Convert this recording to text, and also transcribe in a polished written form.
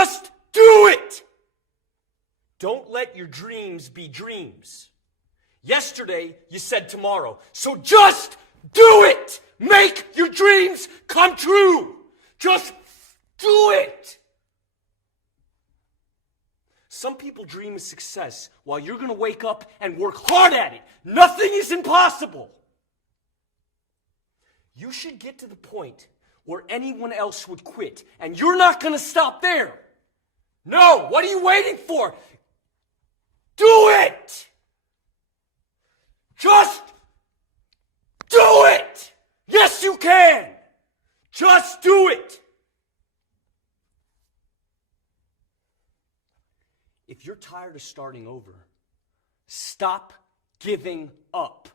Just do it! Don't let your dreams be dreams. Yesterday, you said tomorrow. So just do it! Make your dreams come true! Just do it! Some people dream of success while you're going to wake up and work hard at it. Nothing is impossible. You should get to the point where anyone else would quit, and you're not going to stop there. No, what are you waiting for? Do it! Just do it! Yes, you can! Just do it! If you're tired of starting over, stop giving up.